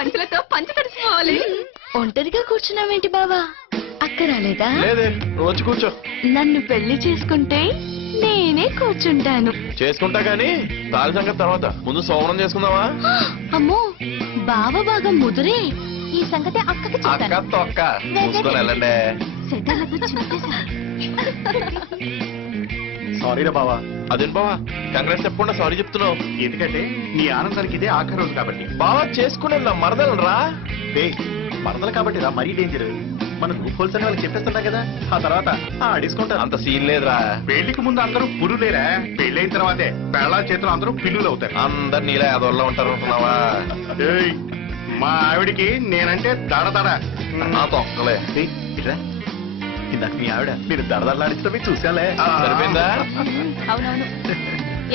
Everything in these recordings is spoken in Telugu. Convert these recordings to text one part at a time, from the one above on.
పంచులతో పంచ తడిసిపోవాలి. ఒంటరిగా కూర్చున్నావేంటి బావా? అక్క రాలేదా? లేదే, వచ్చి కూర్చో. నన్ను పెళ్లి చేసుకుంటే నేనే కూర్చుంటాను. చేసుకుంటా గానీ దాని సంగతి తర్వాత, ముందు సోమరం చేసుకుందామా? అమ్మో, బావ బాగా ముదురే. ఈ సంగతి అక్కకి అక్క చెప్తాను. తొక్క చూసుకొని వెళ్ళండి. సెటర్లతో చింపేశాను. సారీ రా బావా. అదేం బావా, కంగ్రెస్ చెప్పకుండా సారీ చెప్తున్నావు? ఎందుకంటే నీ ఆనందానికి ఇదే ఆఖరి రోజు కాబట్టి. బావా చేసుకునే నా మరదలు రా. మరదలు కాబట్టి రా, మరీ డేంజర్. మన గ్రూప్ హోల్స్ అని వాళ్ళకి చెప్పేస్తున్నా కదా, ఆ తర్వాత డిస్కౌంట్ అంత సీన్ లేదురా. పెళ్లికి ముందు అందరూ పురులేరా, పెళ్ళైన తర్వాతే పెళ్ళ చేతులు అందరూ పిల్లులు అవుతారు. అందరు నీలా యాదవుల్లో ఉంటారు అనుకున్నావా? ఏయ్, మా ఆవిడికి నేనంటే దడ నా తొక్కలే. ఇందాక మీ ఆవిడ నేను దడదడలాడించడం చూసాలే. సరిపోయిందా? అవునవును.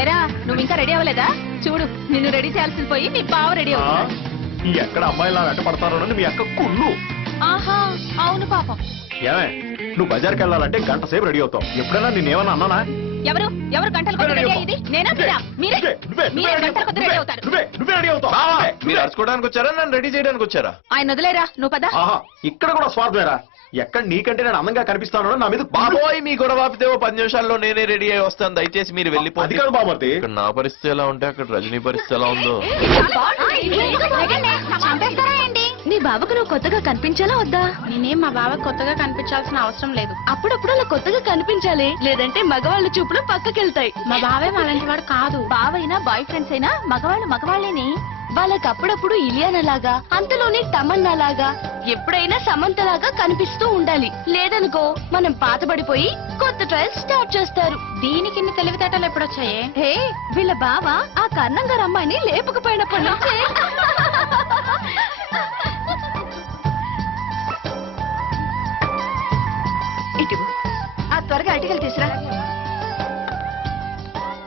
ఎరా, నువ్వు ఇంకా రెడీ అవ్వలేదా? చూడు, నిన్ను రెడీ చేయాల్సింది పోయి నీ బావ రెడీ అవుతుంది. ఈ ఎక్కడ అమ్మాయిలా వెంట పడతారో మీ అక్క కుళ్ళు. ఆహా, అవును పాపం. ఏమే, నువ్వు బజార్కి వెళ్ళాలంటే గంట సేపు రెడీ అవుతావు. ఎప్పుడైనా నేనేమన్నా అన్నానా? ఎవరు గంటల కొద్ది రెడీ అయ్యింది? నేనా మీరా? మీరే గంటల కొద్ది రెడీ అవుతారు. నువ్వే రెడీ అవుతావు. బావా, మీరు అరుచుకోవడానికి వచ్చారా నన్ను రెడీ చేయడానికి వచ్చారా? ఆయన వదిలేరా, నువ్వు పద. ఆహా, ఇక్కడ కూడా స్వార్థమేరా. ఎక్కడ నీకంటే నేను అందంగా కనిపిస్తాను నా మీద బాబోయ్, మీ గొడవ ఆపితేవో 10 నిమిషాల్లో నేనే రెడీ అయి వస్తాను. దయచేసి మీరు వెళ్ళిపోతే. అది కాదు బామర్తి. ఇక్కడ నా పరిస్థితి ఎలా ఉంటే అక్కడ రజనీ పరిస్థితి ఎలా ఉందో. నీ బావకు నువ్వు కొత్తగా కనిపించాలా వద్దా? నేనేం మా బావ కొత్తగా కనిపించాల్సిన అవసరం లేదు. అప్పుడప్పుడు అలా కొత్తగా కనిపించాలి, లేదంటే మగవాళ్ళ చూపులు పక్కకెళ్తాయి. మా బావే అలాంటి వాడు కాదు. బావైనా బాయ్ ఫ్రెండ్స్ అయినా మగవాళ్ళు మగవాళ్ళేనే. వాళ్ళకి అప్పుడప్పుడు ఇలియానలాగా, అంతలోనే తమన్నాలాగా, ఎప్పుడైనా సమంతలాగా కనిపిస్తూ ఉండాలి. లేదనుకో మనం పాతబడిపోయి కొత్త ట్రయల్స్ స్టార్ట్ చేస్తారు. దీనికి ఇన్ని తెలివితేటలు ఎప్పుడొచ్చాయే? హే, వీళ్ళ బావ ఆ కన్నం గారు అమ్మాయిని లేపకపోయినప్పటి నుంచే. ఇటు ఆ త్వరగా అటికలు తీసురా.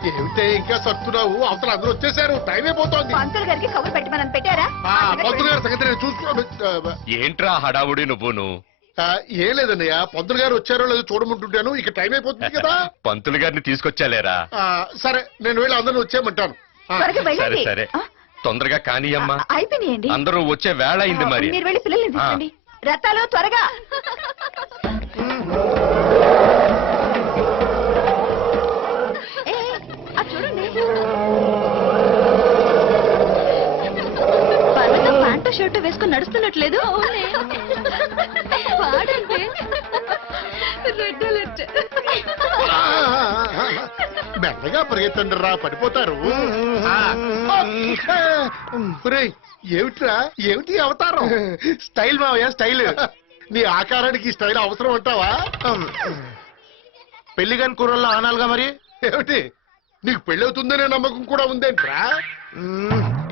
ఏమిటే ఇంకా సత్తున్నావు? అవతల అందరూ వచ్చేసారు, టైం అయిపోతోంది. పంతులు గారికి కబురు పెట్టమని పెట్టారా? పంతులు గారి సంగతి నేను చూసుకో. ఏంట్రా హడావుడి నువ్వును? ఏం లేదన్నయ్య, పంతులు గారు వచ్చారో లేదో చూడమంటుంటాను. ఇక టైం అయిపోతుంది కదా. పంతులు గారిని తీసుకొచ్చాలేరా? సరే, నేను వెళ్ళి అందరిని వచ్చేయమంటాను. త్వరగా సరే వెళ్ళండి. సరే, తొందరగా కానీయమ్మా. అయిపోయినాయండి. అందరూ వచ్చే వేళ అయింది మరి. మీరు వెళ్ళి పిల్లల్ని తీసుకోండి. రథాలు త్వరగా. చూడండి, పర్వతం ప్యాంటు షర్టు వేసుకుని నడుస్తున్నట్లేదు. వాడంటే రెడ్ అలర్ట్. మెల్లగా పరిగెత్తండి రా, పడిపోతారు. ఒరేయ్, ఏమిట్రా, ఏమిటి అవతారం? స్టైల్ మావయ్య, స్టైల్. నీ ఆకారానికి ఈ స్టైల్ అవసరం అంటావా? పెళ్లి కాని కూరల్లో ఆనాలుగా మరి. ఏమిటి, నీకు పెళ్ళవుతుందనే నమ్మకం కూడా ఉందేంట్రా?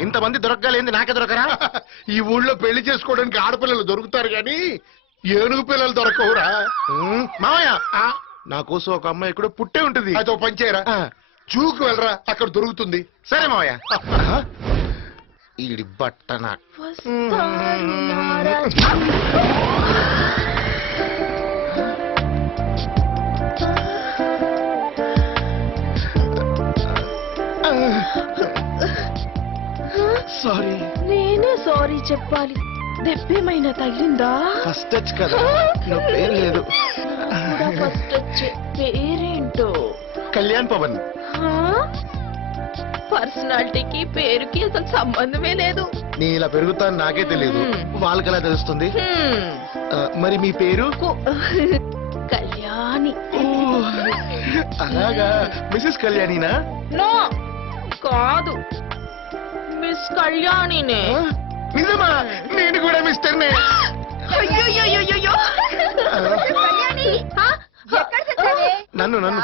ఇంతమంది దొరకలేంది నాకే దొరకరా? ఈ ఊళ్ళో పెళ్లి చేసుకోవడానికి ఆడపిల్లలు దొరుకుతారు గాని ఏనుగు పిల్లలు దొరకవురా. మావయ్య, నా కోసం ఒక అమ్మాయి ఇక్కడ పుట్టే ఉంటుంది. అదో పంచేరా, చూకు వెళ్ళరా, అక్కడ దొరుకుతుంది. సరే మావయ్య. ఈడి బట్టన సారీ. నేనే సారీ చెప్పాలి. దెబ్బేమైనా తగిలిందా? ఫస్ట్ టచ్ కదా, నువ్వు పేరు లేదు. ఫస్ట్ వచ్చే పేరేంటో? కళ్యాణ్ పవన్. పర్సనాలిటీకి పేరుకి అసలు సంబంధమే లేదు. నీ ఇలా పెరుగుతాను నాకే తెలియదు, వాళ్ళకి ఎలా తెలుస్తుంది? మరి మీ పేరు? కళ్యాణి. అలాగా, మిసెస్ కళ్యాణినా? నో, కాదు, మిస్ కళ్యాణినే. నిజమా? నేను కూడా మిస్టర్నే. నన్ను నన్ను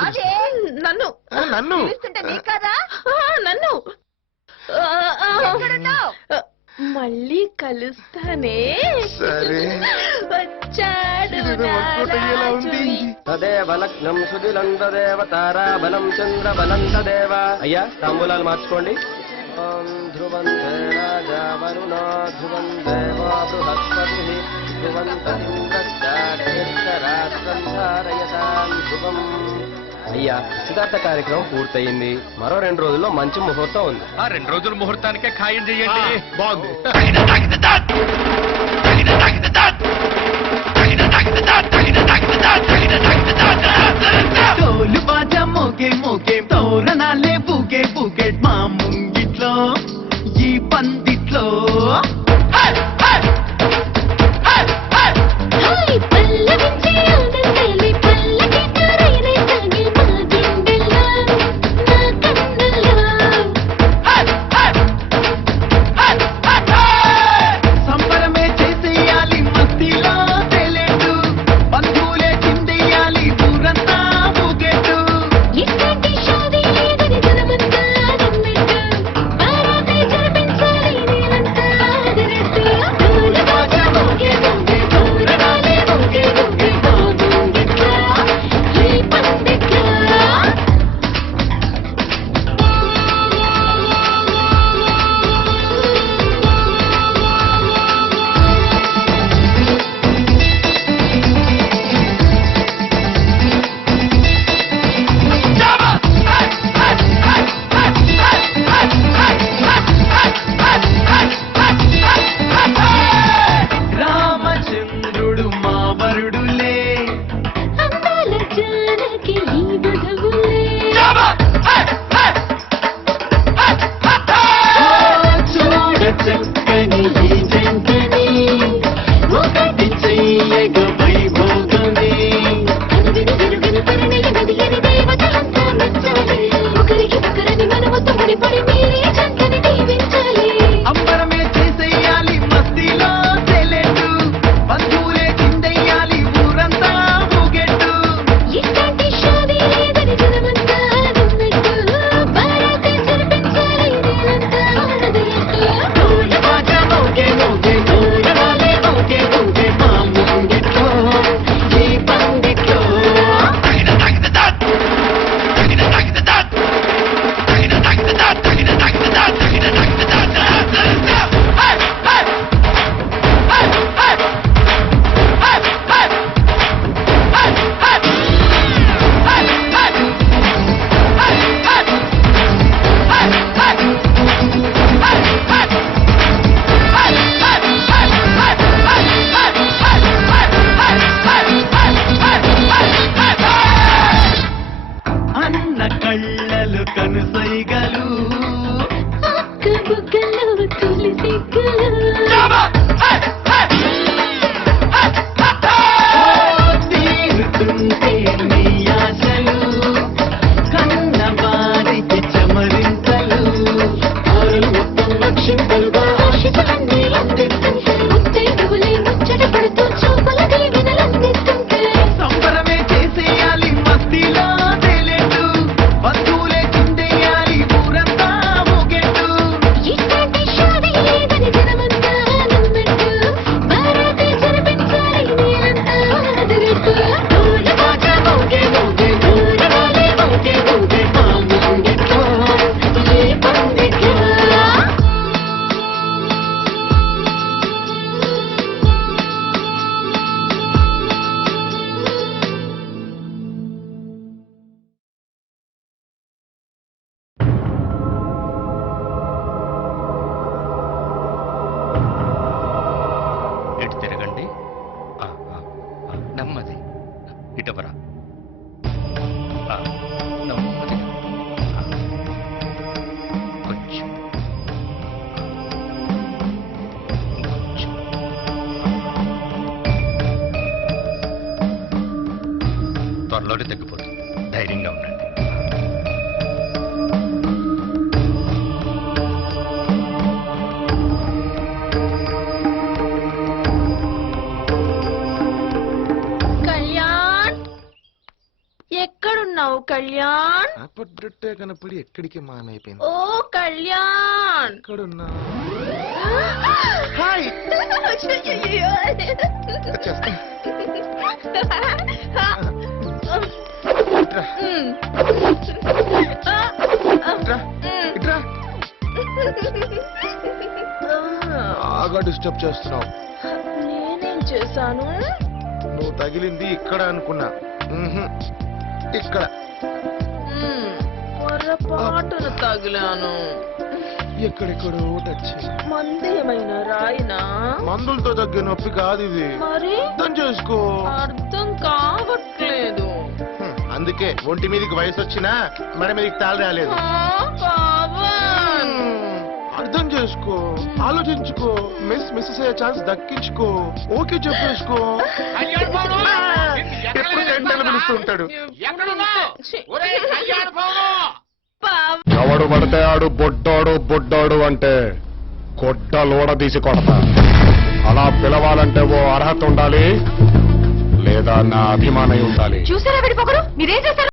నన్ను నన్ను నన్ను మళ్ళీ కలుస్తానే. సరే, వచ్చాడు ఎలా ఉంది? తదేవ లగ్నం సుదిలం తదేవ తారాబలం చంద్రబలం తదేవ. అయ్యా, తాంబూలాలు మార్చుకోండి. ధ్రువం రాజా వరుణో ధ్రువం దేవో బృహస్పతి ధ్రువం ఇంద్రరాష్ట్రం ధారయతాం ధ్రువం. అయ్యా నిశ్చితార్థ కార్యక్రమం పూర్తయింది. మరో 2 రోజుల్లో మంచి ముహూర్తం ఉంది. ఆ 2 రోజుల ముహూర్తానికే ఖాయం చెయ్యండి. బాగుంది. తోలు బాజా మోగే మోగే తోరణాలే బూగే బూగే మా ముంగిట్లో ఈ పందిట్లో పల్లవించి ఆనందాలి పల్లకి తారైనే సాగి మా గుండెల్లో నా కన్నుల్లో సంబరమే చేసేయాలి మస్తిలో తెలేడు బంధువులే చిందేయాలి ఊరంతా ఊగేటు ఇట్లాంటి షాదీ లేదని జనమంతా నమ్మెట్టు బారాతే జరిపించాలి నీలంతా అదరెట్టు తోలు బాజా మోగే మోగే తోరణాలే బూగే బూగే మా ముంగిట్లో ఈ పందిట్లో రామచంద్రుడు మా వరుడులే అందాల జానకి ఈ వధవులే చూడ చక్కని ఈ జంటని ఒకటి చెయ్యగ వైభోగమే అనువిని వెలుగును పరిణయ నదియని దేవతలంతా మెచ్చాలి ఒకరికి ఒకరని మనముతో ముడిపడి మీరే జంటని దీవించాలి అంబరమే చేసేయాలి మస్తిలో తెలెట్టు బంధువులే చిందెయ్యాలి ఊరంతా ఊగెట్టు ఇట్లాంటి షాదీ లేదని జనమంతా నమ్మెట్టు బారాతే జరిపించాలి నీలంతా అదరెట్టు తోలు బాజా మోగే మోగే తోరణాలే మోగే మోగే మా ముంగిట్లో ఈ పందిట్లో అన్న కళ్ళలు కనుసైగలు అక్క బుగ్గలో తొలి సిగ్గులు తీరుతుంటే నీ ఆశలు కన్న వారికి చమరింతలు ఆరులు మొత్తం లక్ష్యంగా ఆశితులన్నీ అందిస్తుంటే ముత్తైదువులే ముచ్చట పడుతూ చూపుల దీవెనలందిస్తుంటే సంబరమే చేసేయాలి మస్తిలో తెలెట్టు బంధువులే చిందేయాలి ఊరంతా ఊగెట్టు ఇట్లాంటి షాదీ లేదని జనమంతా నమ్మెట్టు బారాతే జరిపించాలి నీలంతా అదరెట్టు తోలు బాజా మోగే మోగే తోరణాలే మోగే మోగే మా ముంగిట్లో ఈ పందిట్లో ఇటు తిరగండి. నెమ్మది ఇటవరా. నెమ్మది కొంచెం కొంచెం. త్వరలోనే తగ్గిపోతుంది. ధైర్యంగా ఉండండి. కళ్యాణ్ ఎక్కడున్నావు కళ్యాణ్? పొద్దుట్టే కనపడి ఎక్కడికి మామైపోయింది. ఓ కళ్యాణ్ ఎక్కడున్నా ఇట్రా, ఇట్రా. బాగా డిస్టర్బ్ చేస్తున్నావు. నేనేం చేశాను? నువ్వు తగిలింది ఇక్కడ అనుకున్నా. ఇక్కడ పొరపాటును తగిలాను. ఎక్కడెక్కడో టచ్. మంది ఏమైనా రాయినా? మందులతో తగ్గే నొప్పి కాదు ఇది. మరి అర్థం చేసుకో. అర్థం కావట్లేదు. అందుకే ఒంటి మీదకి వయసు వచ్చినా మన మీదకి తాళి రాలేదు. పవన్, అర్థం చేసుకో, ఆలోచించుకో, మిస్ అయ్యే ఛాన్స్ దక్కించుకో, ఓకే చెప్పేసుకో. ఎప్పుడు గంటలు పిలుస్తూ ఉంటాడు. ఎవడు పడితే ఆడు బొడ్డోడు అంటే కొట్టలోడ తీసి కొడతా. అలా పిలవాలంటే ఓ అర్హత ఉండాలి, లేదా నా అభిమానం ఉండాలి. చూసారా విడిపోకరు మీరేం చేశారు?